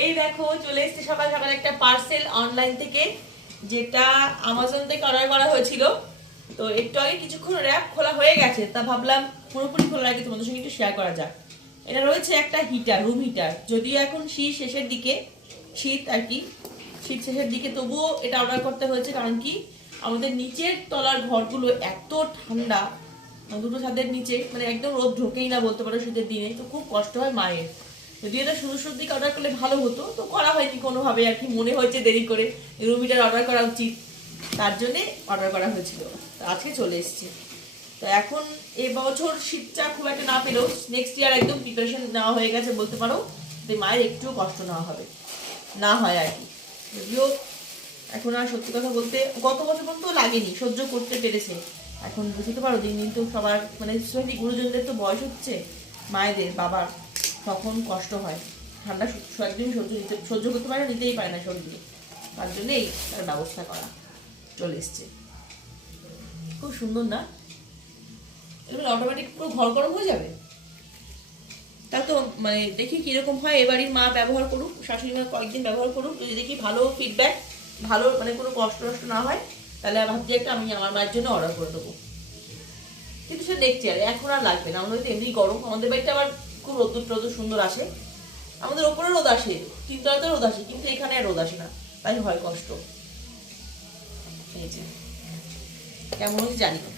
এই দেখো চলে এসেছে সকাল সকাল একটা পার্সেল অনলাইন থেকে, যেটা অ্যামাজন থেকে অর্ডার করা হয়েছিল। তো একটু আগে কিছুক্ষণ র্যাপ খোলা হয়ে গেছে, তা ভাবলাম পুরোপুরি খোলার আগে তোমাদের সঙ্গে একটু শেয়ার করা যাক। এটা রয়েছে একটা হিটার, রুম হিটার। যদিও এখন শীত শেষের দিকে, শীত আর কি, শীত শেষের দিকে, তবুও এটা অর্ডার করতে হয়েছে। কারণ কি, আমাদের নিচের তলার ঘরগুলো এত ঠান্ডা, দুটো ছাদের নিচে মানে একদম রোদ ঢোকেই না বলতে পারো শীতের দিনে, তো খুব কষ্ট হয় মায়ের। যদি এটা শুরুর দিকে অর্ডার করলে ভালো হতো, তো করা হয়নি কোনোভাবে আর কি, মনে হয়েছে দেরি করে রুম হিটার অর্ডার করা উচিত, তার জন্যে অর্ডার করা হয়েছিল। তো আজকে চলে এসেছে। তো এখন এবছর শীতটা খুব একটা না পেলেও নেক্সট ইয়ার একদম প্রিপারেশন নেওয়া হয়ে গেছে বলতে পারো, যে মায়ের একটুও কষ্ট নেওয়া হবে না হয় আর কি। যদিও এখন আর সত্যি কথা বলতে গত বছর পর্যন্ত লাগেনি, সহ্য করতে পেরেছে। এখন বুঝতে পারো দিন দিন তো সবার মানে স্পেশালি গুরুজনদের তো বয়স হচ্ছে, মায়েদের বাবার, তখন কষ্ট হয়। ঠান্ডা একদমই সহ্য করতে পারে, নিতেই পারে না শরীরে। তার জন্যই তার ব্যবস্থা করা চলে এসছে। খুব সুন্দর না? এগুলো অটোমেটিক পুরো ঘর গরম হয়ে যাবে। তা তো মানে দেখি কিরকম হয়। এবারই মা ব্যবহার করুক, শাশুড়ি মা কয়েকদিন ব্যবহার করুক, যদি দেখি ভালো ফিডব্যাক, ভালো মানে কোনো কষ্ট নষ্ট না হয়, তাহলে ভাবছি একটা আমি আমার মায়ের জন্য অর্ডার করে দেবো। কিন্তু সে দেখছি আর এখন আর লাগবে না, আমাদের তো এমনি গরম। আমাদের বাড়িটা আবার খুব রোদ্দুর টদ্দুর সুন্দর আসে, আমাদের ওপরে রোদ আসে, তিনতলাতে রোদ আসে, কিন্তু এখানে আর রোদ আসে না, তাই হয় কষ্ট। এই যে কেমন হচ্ছে জানি না।